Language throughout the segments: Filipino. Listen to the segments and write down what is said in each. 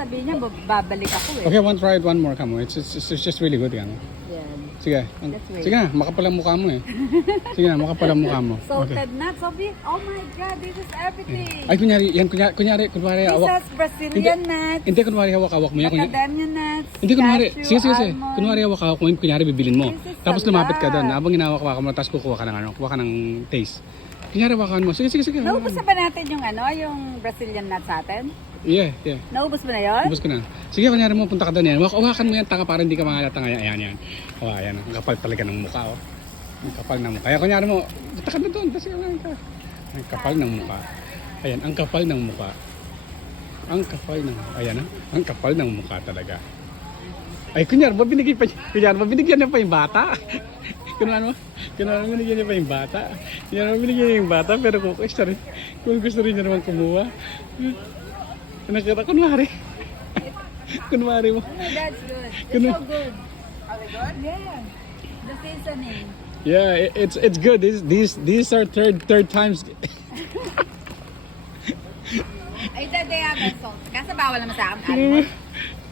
sasabihin niya, babalik ako eh. Okay, try it one more. Come on. It's just really good. Yan. Yan. Sige. Let's wait. Sige na, makapal ang mukha mo eh. Sige na, makapal ang mukha mo. Salted nuts, Sophie. Oh my God, this is everything. Ay, kunyari, This hawak. is Brazilian nuts, Hindi, kunwari hawak mo yan. macadamia nuts, Hindi, kunwari, cashew, sige. almond. Kunwari hawak mo yun, kunyari bibilin mo. This is Tapos a lumapit ka lot. doon. Habang hinawak mo, tapos kukuha ka ng kuha ka ng taste. Kunyari hawakan mo. Sige. Naubos na ba natin yung Brazilian nuts sa atin? Yeah. Naubos mo na yun? Ubus ko na. Sige, kunyari mo, punta ka doon yan. Hawakan mo yan, tanga, para hindi ka mangalata nga. Ayan. Oh, ayan. Ang kapal talaga ng mukha, oh. Ang kapal ng mukha. Kaya kunyari mo, punta ka na doon. Kasi ka. Ang kapal ng mukha. Ayan, ang kapal ng mukha. Ang kapal ng mukha talaga. Ay, kunyari, binigyan niya pa yung bata. Kunwari mo, binigyan niya pa yung bata. Binigyan niya yung bata, pero kung gusto rin niya naman kumuha. Nakita, kunwari mo. Oh, that's good. It's Kuno- so good. Are they good? Yeah. The seasoning. Yeah, it's good. These are third times. Ay, they have a salt. Kasi bawal naman sa akin, almond.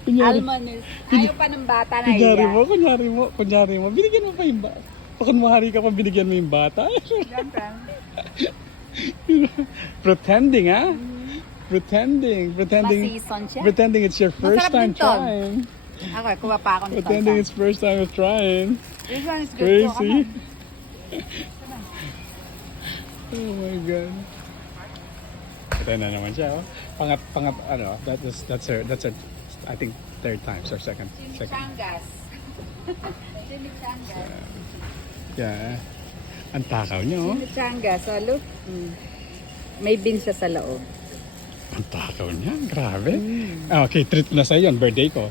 Almond is, ayaw pa ng bata na Kunyari mo, binigyan mo pa yung bata. Kunwari ka pa, binigyan mo yung bata. Pretending, ha? Pretending Ma-season siya. Pretending it's your first Masarap time din to. trying. Ako, kuha pa ako nito. Pretending it's first time of trying. This one is good. So, Crazy. Oh my God. Ito na naman siya, oh. Pangat, that's her, I think third time or second. Chimichangas. Chimichangas. Yeah. Ang takaw niya, oh. Chimichangas. So, look. May beans siya sa loob. Ang takaw niya, grabe. Ah, okay, treat na sa'yo yun, birthday ko.